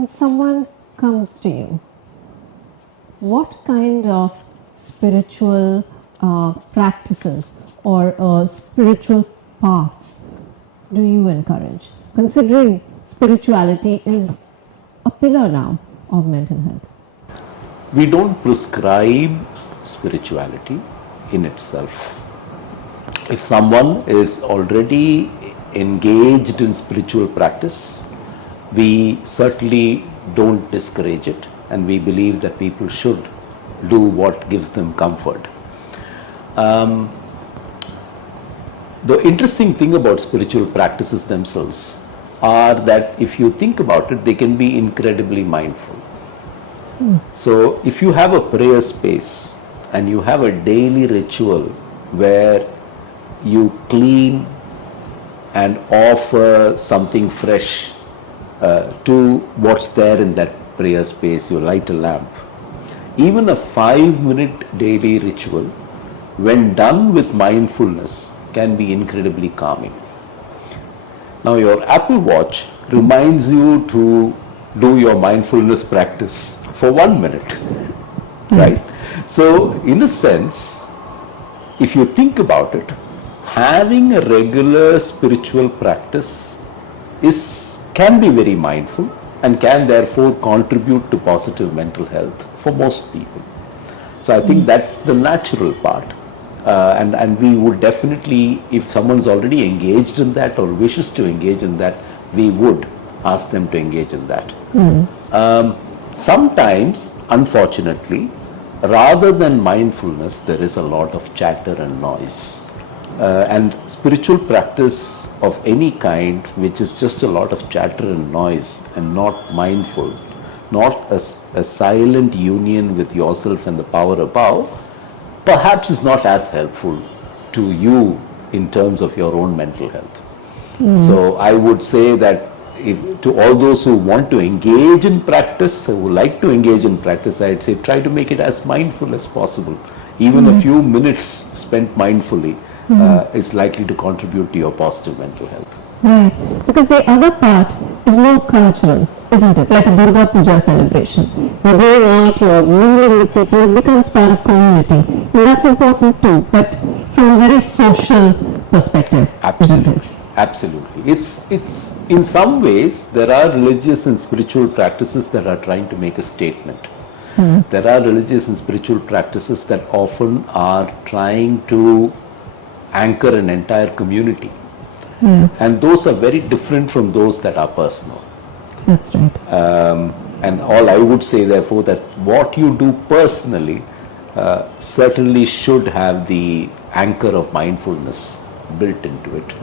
when someone comes to you, what kind of spiritual practices or spiritual paths do you encourage? Considering spirituality is a pillar now of mental health. We don't prescribe spirituality in itself. If someone is already engaged in spiritual practice, we certainly don't discourage it, and we believe that people should do what gives them comfort. The interesting thing about spiritual practices themselves are that if you think about it, they can be incredibly mindful. So if you have a prayer space and you have a daily ritual where you clean and offer something fresh to what's there in that prayer space, you light a lamp. Even a 5-minute daily ritual, when done with mindfulness, can be incredibly calming. Now your Apple Watch reminds you to do your mindfulness practice for 1 minute, right? So in a sense, if you think about it, having a regular spiritual practice can be very mindful and can therefore contribute to positive mental health for most people. So I think that's the natural part. And we would definitely, if someone's already engaged in that or wishes to engage in that, we would ask them to engage in that. Sometimes, unfortunately, rather than mindfulness, there is a lot of chatter and noise. And spiritual practice of any kind, which is just a lot of chatter and noise and not mindful, not a silent union with yourself and the power above, perhaps is not as helpful to you in terms of your own mental health. So I would say that to all those who want to engage in practice, who like to engage in practice, I'd say try to make it as mindful as possible. Even a few minutes spent mindfully is likely to contribute to your positive mental health. Right, because the other part is more cultural, isn't it? Like a Durga Puja celebration. You're going out, you're mingling with people, it becomes part of community. And that's important too, but from a very social perspective. Absolutely. Absolutely. It's in some ways there are religious and spiritual practices that are trying to make a statement. There are religious and spiritual practices that often are trying to anchor an entire community. And those are very different from those that are personal. That's right. And all I would say therefore that what you do personally certainly should have the anchor of mindfulness built into it.